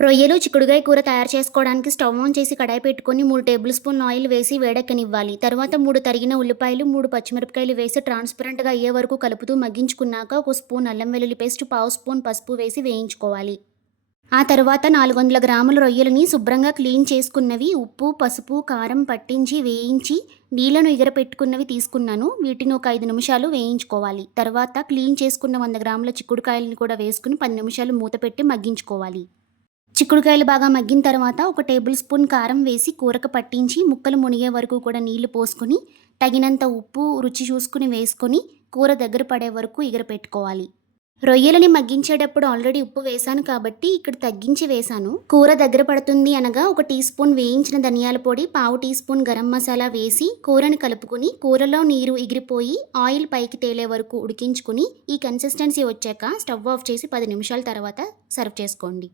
రొయ్యలు, చిక్కుడుగాయ కూర తయారు చేసుకోవడానికి స్టవ్ ఆన్ చేసి కడాయి పెట్టుకొని 3 టేబుల్ స్పూన్ల ఆయిల్ వేసి వేడెక్కనివ్వాలి. తర్వాత 3 తరిగిన ఉల్లిపాయలు, 3 పచ్చిమిరపకాయలు వేసి ట్రాన్స్పరెంట్‌గా అయ్యే వరకు కలుపుతూ మగ్గించుకున్నాక ఒక స్పూన్ అల్లం వెల్లుల్లి పేస్ట్, పావు స్పూన్ పసుపు వేసి వేయించుకోవాలి. ఆ తర్వాత 400 గ్రాముల రొయ్యలని శుభ్రంగా క్లీన్ చేసుకున్నవి ఉప్పు, పసుపు, కారం పట్టించి వేయించి నీళ్లను ఎగరపెట్టుకున్నవి తీసుకున్నాను. వీటిని ఒక 5 నిమిషాలు వేయించుకోవాలి. తర్వాత క్లీన్ చేసుకున్న 100 గ్రాముల చిక్కుడుకాయలను కూడా వేసుకుని 10 నిమిషాలు మూత పెట్టి మగ్గించుకోవాలి. చిక్కుడుకాయలు బాగా మగ్గిన తర్వాత ఒక టేబుల్ స్పూన్ కారం వేసి కూరకు పట్టించి ముక్కలు మునిగే వరకు కూడా నీళ్లు పోసుకొని తగినంత ఉప్పు రుచి చూసుకుని వేసుకొని కూర దగ్గర పడే వరకు ఎగరపెట్టుకోవాలి. రొయ్యలని మగ్గించేటప్పుడు ఆల్రెడీ ఉప్పు వేశాను కాబట్టి ఇక్కడ తగ్గించి వేశాను. కూర దగ్గర పడుతుంది అనగా ఒక టీ స్పూన్ వేయించిన ధనియాల పొడి, పావు టీ స్పూన్ గరం మసాలా వేసి కూరని కలుపుకుని కూరలో నీరు ఎగిరిపోయి ఆయిల్ పైకి తేలే వరకు ఉడికించుకుని ఈ కన్సిస్టెన్సీ వచ్చాక స్టవ్ ఆఫ్ చేసి 10 నిమిషాల తర్వాత సర్వ్ చేసుకోండి.